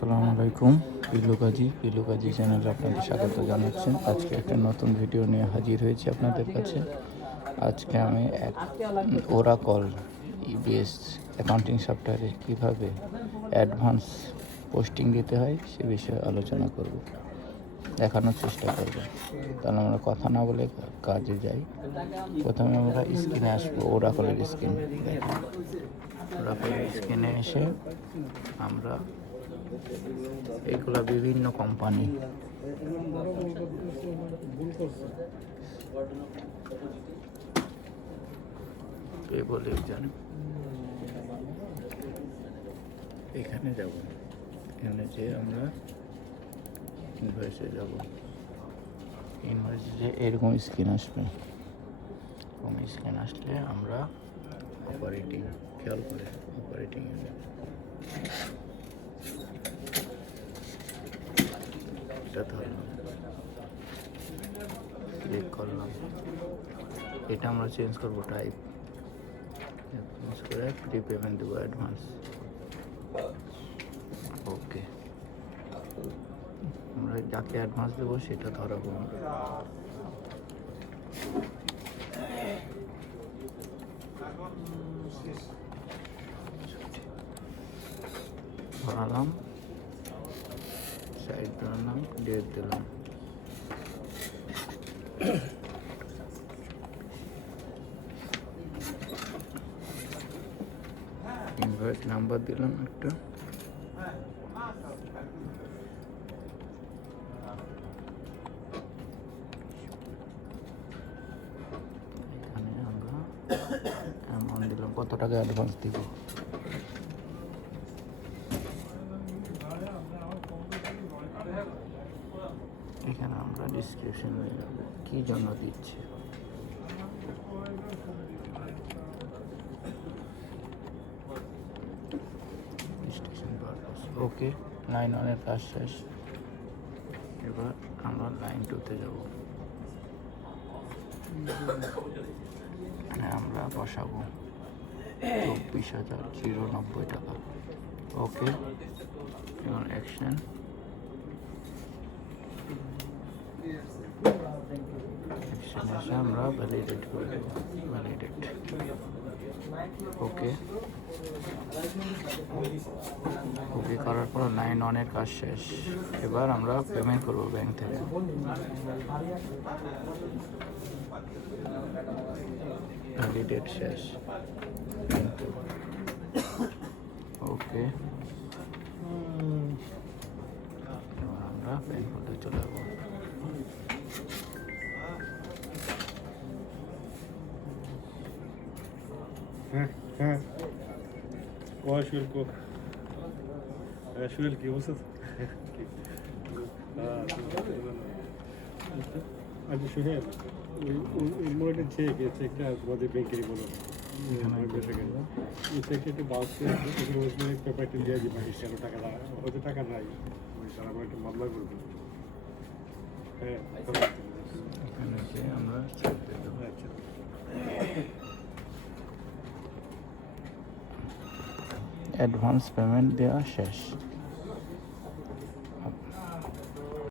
আসসালামু আলাইকুম। পিলু কাজী চ্যানেলে আপনাদের স্বাগত জানাচ্ছেন। আজকে একটা নতুন ভিডিও নিয়ে হাজির হয়েছি আপনাদের কাছে। আজকে আমি ওরাকল ইবিএস অ্যাকাউন্টিং সফটওয়্যারে কীভাবে অ্যাডভান্স পোস্টিং দিতে হয় সে বিষয়ে আলোচনা করব, দেখানোর চেষ্টা করব। তাহলে আমরা কথা না বলে কাজে যাই। প্রথমে আমরা স্ক্রিনে আসবো, ওরাকলের স্ক্রিন দেখেন। ওরাকলের স্ক্রিনে এসে আমরা এগুলা বিভিন্ন কোম্পানি, এখানে যাব। এখানে যে আমরা ইনভয়েসে যাব। ইনভয়েসে এরকম স্ক্রিন আসবে। এরকম স্ক্রিন আসলে আমরা অপারেটিং, খেয়াল করে অপারেটিং এটা ধরলাম, ক্লিক করলাম। এটা আমরা চেঞ্জ করবো টাইপ, চেঞ্জ করে ফ্রি পেমেন্ট দেবো অ্যাডভান্স। ওকে, আমরা যাকে অ্যাডভান্স দেবো সেটা ধরাবো। ধরালাম, সাইড ধরালাম, ডেট দিলাম। ইনভয়েস নাম্বার দিলাম একটা। এখানে আমরা অ্যামাউন্ট দিলাম, কত টাকা অ্যাডভান্স দিব। এখানে আমরা ডিসক্রিপশন কি জন্য দিচ্ছি, ওকে। লাইন 1 এর কাজ শেষ। এবার আমরা লাইন 2তে যাব। এখানে আমরা বসাবো 24,090 টাকা। ওকে, এবার অ্যাকশন। অ্যাকশনে এসে আমরা ভ্যালিডেট করে দেব। ভ্যালিডেট, ওকে। ওকে করার পর লাইন 1 এর কাজ শেষ। এবার আমরা পেমেন্ট করব ব্যাংক থেকে। ভ্যালিডেট শেষ, ওকে। এবার আমরা ব্যাংক হতে চলে যাব। واشوفكم شو وسط আগে শুনে মনে চেক চেকটা আমাদের ব্যাংকেরই বলো এই চেকটা একটু বাউন্স করে পেপারটা দিয়ে দিই, বাকি 13 টাকা হয়তো টাকা নাই, তারা আমার একটা মামলা করবো। হ্যাঁ, আমরা অ্যাডভান্স পেমেন্ট দেওয়া শেষ।